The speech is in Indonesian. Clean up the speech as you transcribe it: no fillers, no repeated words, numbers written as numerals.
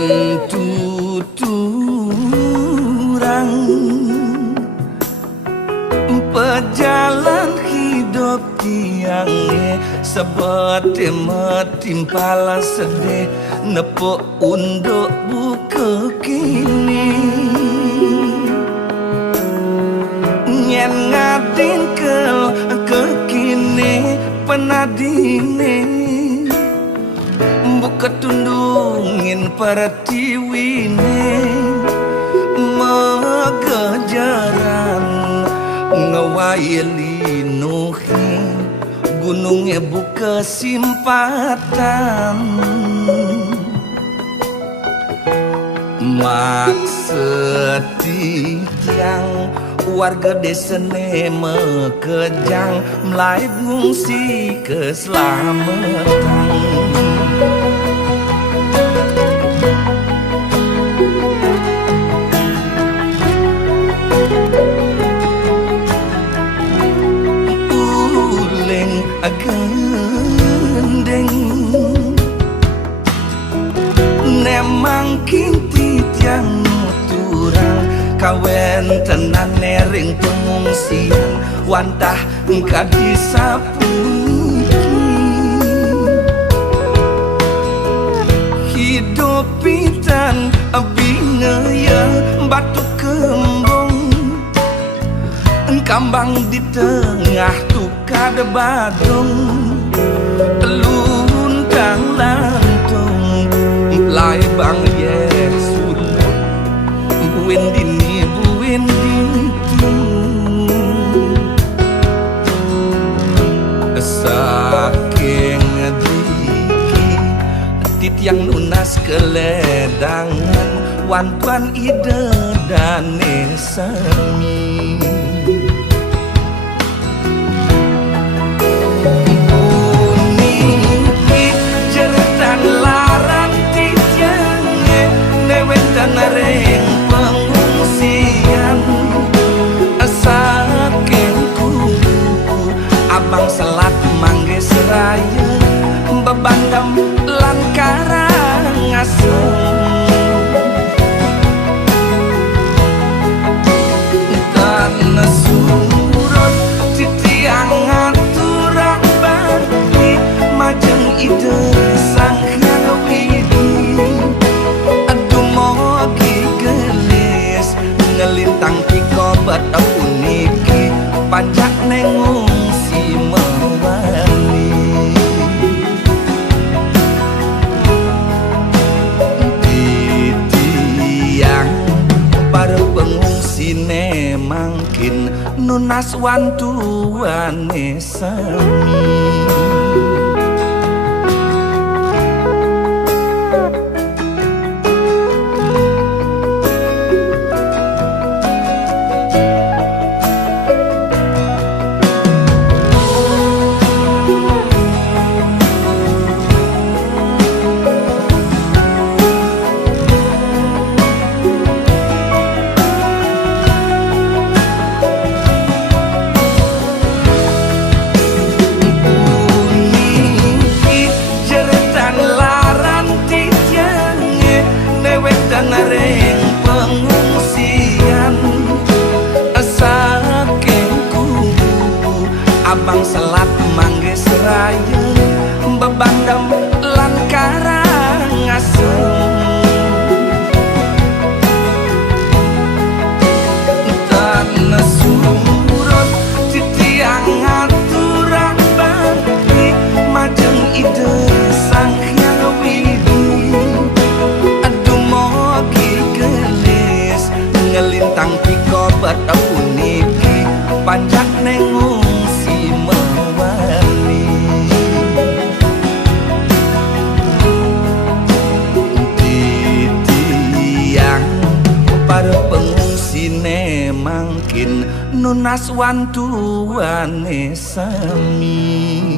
yen tuturang pejalan hidup tiangnya sebete metimpala sedih nepuk unduk buka kini nyen ngatin kekini penadine buka tundungin pertiwine megejaran ngawayeli nuhi gunungnya buka simpatan maksud yang warga desa mekejang mulai ngungsi keselamatan uling gendeng nemang kinti tiang nuturang kawen tenan nering pengungsian wantah engka disapuki hidup pitan binaya batu kembung kambang di tengah tukad badung luntang lantung lai bang Yesus buin dini buin ditu saking diki titiang nunas keledangan wantuan ide dane sami nering pengungsian saking kuku abang selat mangge seraya bebandam lankarang ngasem tanah surut titiang ngaturang bangki majeng ide sang hyang widi ngelintang piko bata puniki pajak nengungsi mewani titiang para pengungsi ne mangkin nunas wantuane sami nering pengungsian saking kuku abang selat mangge seraya bebandam lankarang ngasem tanah surut titiang ngaturang bangki majeng ide sang hyang widi ngelintang piko bata puniki panjak nengungsi mewani titiang para pengungsi ne mangkin nunas wantuane sami